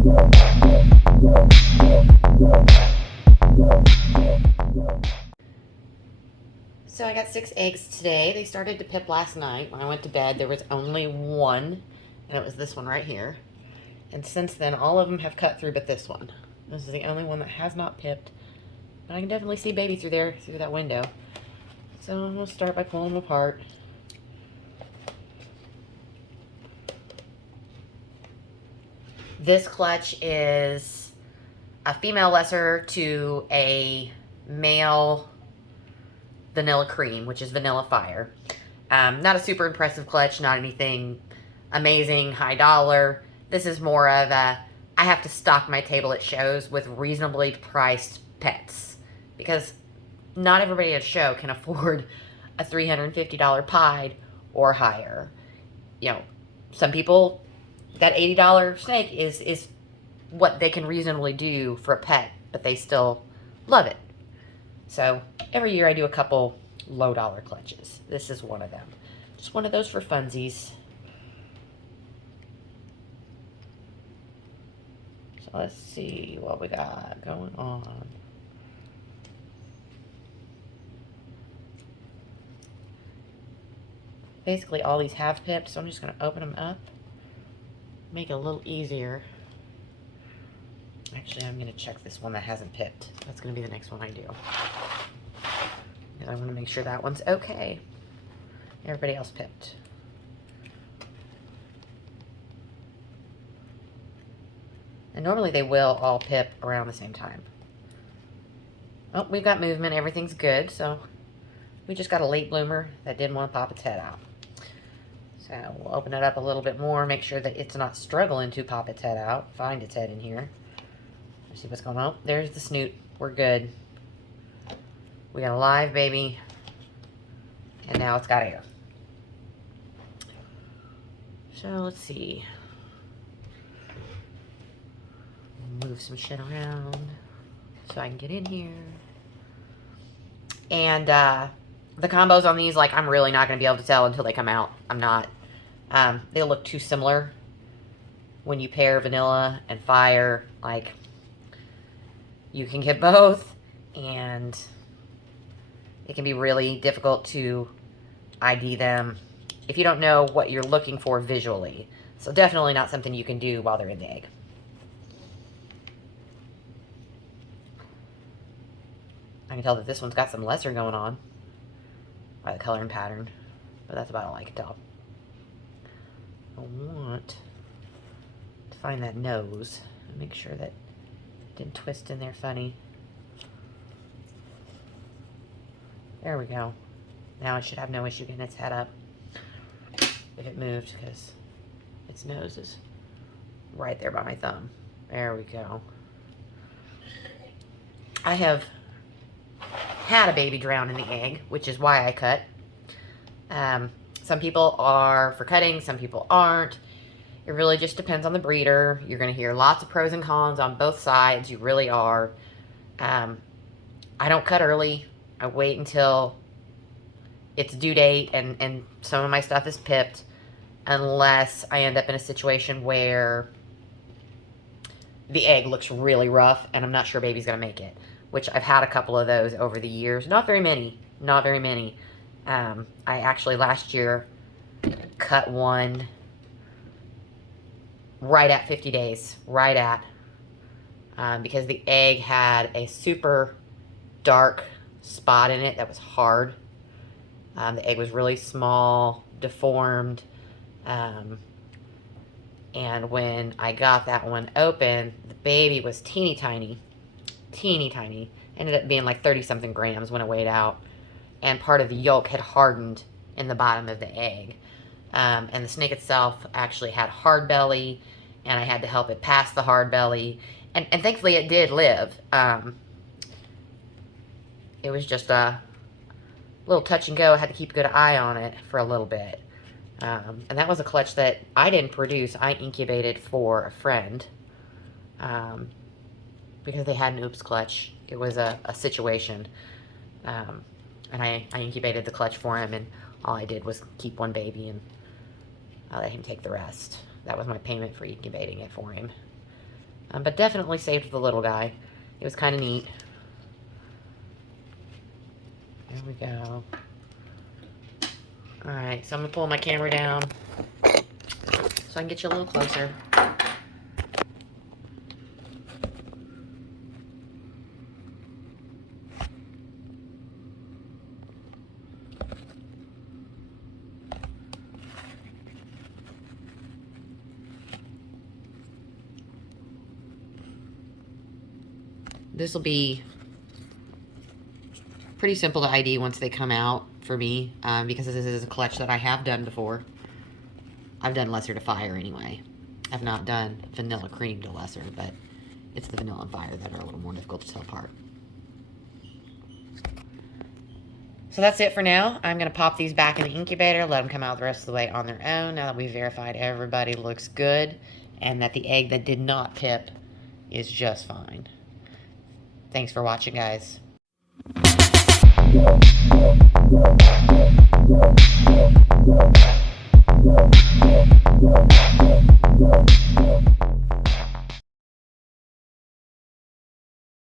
So I got 6 eggs today. They started to pip last night. When I went to bed, there was only one, and it was this one right here. And since then, all of them have cut through but this one. This is the only one that has not pipped. But I can definitely see baby through there, through that window. So I'm going to start by pulling them apart. This clutch is a female lesser to a male vanilla cream, which is Vanilla Fire. Not a super impressive clutch, not anything amazing, high dollar. This is more of a, I have to stock my table at shows with reasonably priced pets. Because not everybody at a show can afford a $350 Pied or higher. You know, some people, that $80 snake is what they can reasonably do for a pet, but they still love it. So every year I do a couple low dollar clutches. This is one of them. Just one of those for funsies. So let's see what we got going on. Basically all these have pipped, so I'm just going to open them up. Make it a little easier. Actually, I'm going to check this one that hasn't pipped. That's going to be the next one I do. I want to make sure that one's okay. Everybody else pipped. And normally they will all pip around the same time. Oh, we've got movement. Everything's good. So we just got a late bloomer that didn't want to pop its head out. So we'll open it up a little bit more. Make sure that it's not struggling to pop its head out. Find its head in here. Let's see what's going on. There's the snoot. We're good. We got a live baby. And now it's got air. So let's see. Move some shit around so I can get in here. And the combos on these, like, I'm really not going to be able to tell until they come out. I'm not. They look too similar when you pair vanilla and fire. Like, you can get both, and it can be really difficult to ID them if you don't know what you're looking for visually. So definitely not something you can do while they're in the egg. I can tell that this one's got some lesser going on by the color and pattern, but that's about all I can tell. I want to find that nose and make sure that it didn't twist in there funny. There we go. Now it should have no issue getting its head up if it moved, because its nose is right there by my thumb. There we go. I have had a baby drown in the egg, which is why I cut. Some people are for cutting, some people aren't. It really just depends on the breeder. You're going to hear lots of pros and cons on both sides. You really are. I don't cut early. I wait until it's due date and some of my stuff is pipped, unless I end up in a situation where the egg looks really rough and I'm not sure baby's going to make it, which I've had a couple of those over the years. Not very many. Not very many. I actually last year cut one right at 50 days. Right at. Because the egg had a super dark spot in it that was hard. The egg was really small, deformed. And when I got that one open, the baby was teeny tiny. Teeny tiny. Ended up being like 30-something grams when it weighed out. And part of the yolk had hardened in the bottom of the egg. And the snake itself actually had hard belly, and I had to help it pass the hard belly. And thankfully it did live. It was just a little touch and go. I had to keep a good eye on it for a little bit. And that was a clutch that I didn't produce. I incubated for a friend. Because they had an oops clutch. It was a situation. And I incubated the clutch for him, and all I did was keep one baby, and I let him take the rest. That was my payment for incubating it for him. But definitely saved the little guy. It was kind of neat. There we go. Alright, so I'm going to pull my camera down so I can get you a little closer. This will be pretty simple to ID once they come out for me, because this is a clutch that I have done before. I've done lesser to fire anyway. I've not done vanilla cream to lesser, but it's the vanilla and fire that are a little more difficult to tell apart. So that's it for now. I'm going to pop these back in the incubator, let them come out the rest of the way on their own, now that we've verified everybody looks good and that the egg that did not pip is just fine. Thanks for watching, guys.